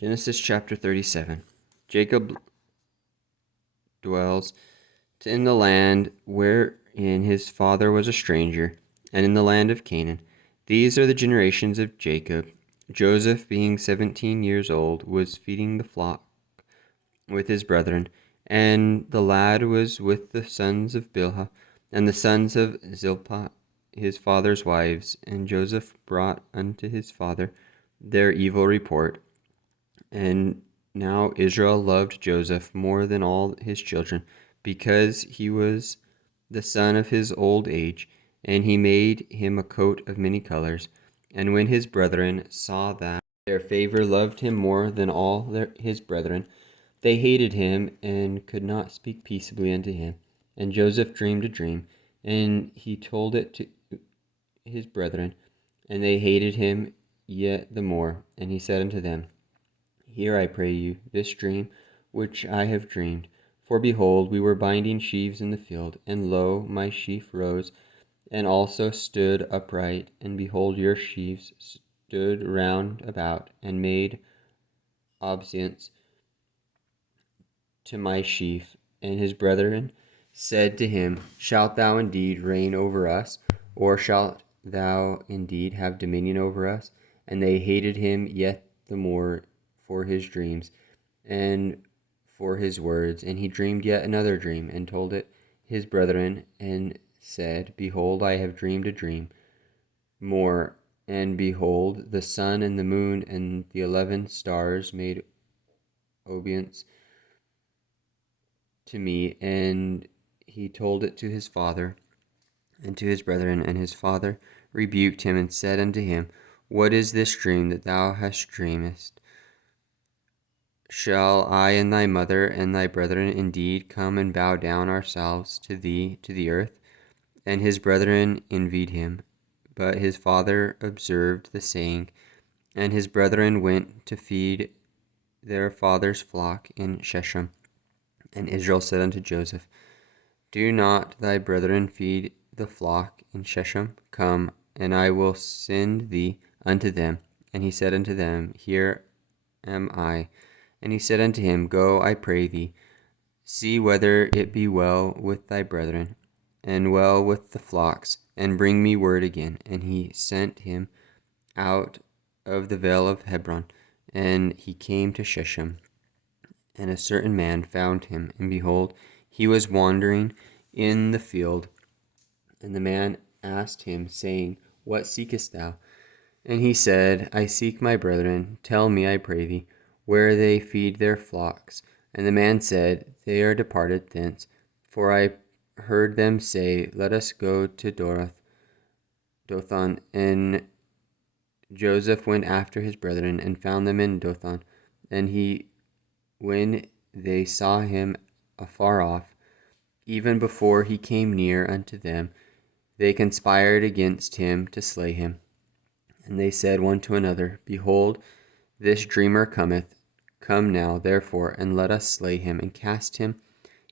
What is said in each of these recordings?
Genesis chapter 37. Jacob dwells in the land wherein his father was a stranger, and in the land of Canaan. These are the generations of Jacob. Joseph, being 17 years old, was feeding the flock with his brethren, and the lad was with the sons of Bilhah, and the sons of Zilpah, his father's wives. And Joseph brought unto his father their evil report. And now Israel loved Joseph more than all his children, because he was the son of his old age, and he made him a coat of many colors. And when his brethren saw that their favor loved him more than all his brethren, they hated him, and could not speak peaceably unto him. And Joseph dreamed a dream, and he told it to his brethren, and they hated him yet the more. And he said unto them, Hear, I pray you, this dream which I have dreamed. For behold, we were binding sheaves in the field, and lo, my sheaf rose, and also stood upright, and behold, your sheaves stood round about, and made obeisance to my sheaf. And his brethren said to him, Shalt thou indeed reign over us, or shalt thou indeed have dominion over us? And they hated him yet the more for his dreams and for his words. And he dreamed yet another dream, and told it his brethren, and said, Behold, I have dreamed a dream more. And behold, the sun and the moon and the 11 stars made obeisance to me. And he told it to his father and to his brethren. And his father rebuked him, and said unto him, What is this dream that thou hast dreamest? Shall I and thy mother and thy brethren indeed come and bow down ourselves to thee to the earth? And his brethren envied him. But his father observed the saying, and his brethren went to feed their father's flock in Shechem. And Israel said unto Joseph, Do not thy brethren feed the flock in Shechem? Come, and I will send thee unto them. And he said unto them, Here am I. And he said unto him, Go, I pray thee, see whether it be well with thy brethren, and well with the flocks, and bring me word again. And he sent him out of the vale of Hebron, and he came to Shechem. And a certain man found him, and behold, he was wandering in the field. And the man asked him, saying, What seekest thou? And he said, I seek my brethren. Tell me, I pray thee, where they feed their flocks. And the man said, They are departed thence, for I heard them say, Let us go to Dothan. And Joseph went after his brethren, and found them in Dothan. And when they saw him afar off, even before he came near unto them, they conspired against him to slay him. And they said one to another, Behold, this dreamer cometh. Come now, therefore, and let us slay him, and cast him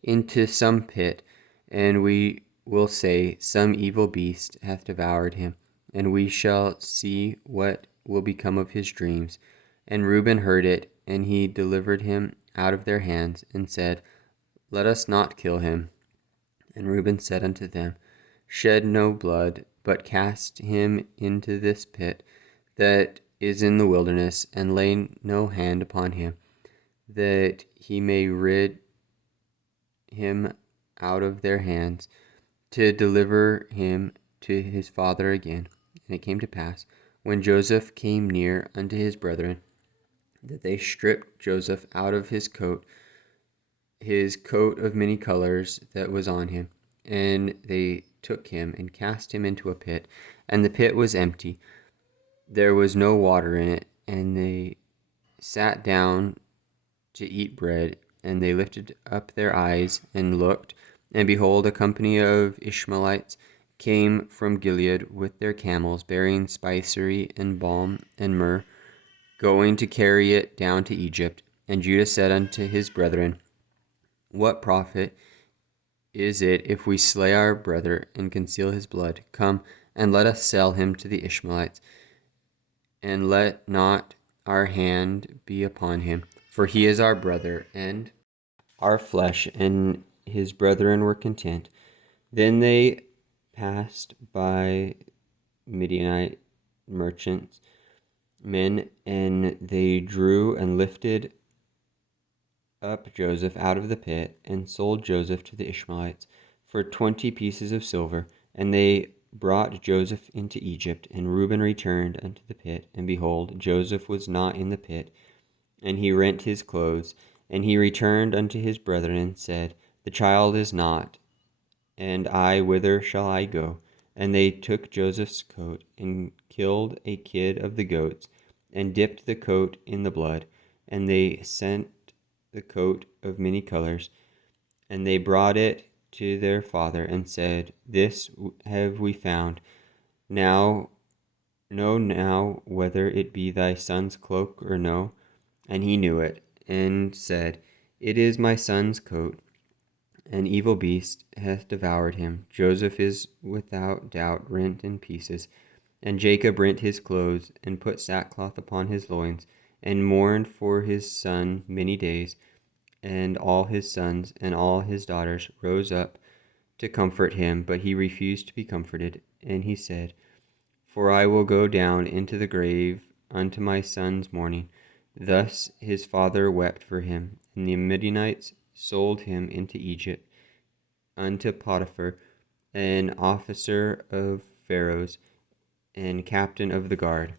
into some pit, and we will say, Some evil beast hath devoured him, and we shall see what will become of his dreams. And Reuben heard it, and he delivered him out of their hands, and said, Let us not kill him. And Reuben said unto them, Shed no blood, but cast him into this pit that is in the wilderness, and lay no hand upon him, that he may rid him out of their hands, to deliver him to his father again. And it came to pass, when Joseph came near unto his brethren, that they stripped Joseph out of his coat of many colors that was on him, and they took him and cast him into a pit, and the pit was empty, there was no water in it. And they sat down to eat bread, and they lifted up their eyes and looked, and behold, a company of Ishmaelites came from Gilead with their camels, bearing spicery and balm and myrrh, going to carry it down to Egypt. And Judah said unto his brethren, What profit is it if we slay our brother and conceal his blood? Come, and let us sell him to the Ishmaelites, and let not our hand be upon him, for he is our brother and our flesh. And his brethren were content. Then they passed by Midianite merchants, men, and they drew and lifted up Joseph out of the pit, and sold Joseph to the Ishmaelites for 20 pieces of silver. And they brought Joseph into Egypt. And Reuben returned unto the pit, and behold, Joseph was not in the pit. And he rent his clothes. And he returned unto his brethren, and said, The child is not, and I, whither shall I go? And they took Joseph's coat, and killed a kid of the goats, and dipped the coat in the blood. And they sent the coat of many colors, and they brought it to their father, and said, This have we found. Now know now whether it be thy son's cloak or no. And he knew it, and said, It is my son's coat. An evil beast hath devoured him. Joseph is without doubt rent in pieces. And Jacob rent his clothes, and put sackcloth upon his loins, and mourned for his son many days. And all his sons and all his daughters rose up to comfort him, but he refused to be comforted. And he said, For I will go down into the grave unto my son's mourning. Thus his father wept for him. And the Midianites sold him into Egypt, unto Potiphar, an officer of Pharaoh's, and captain of the guard.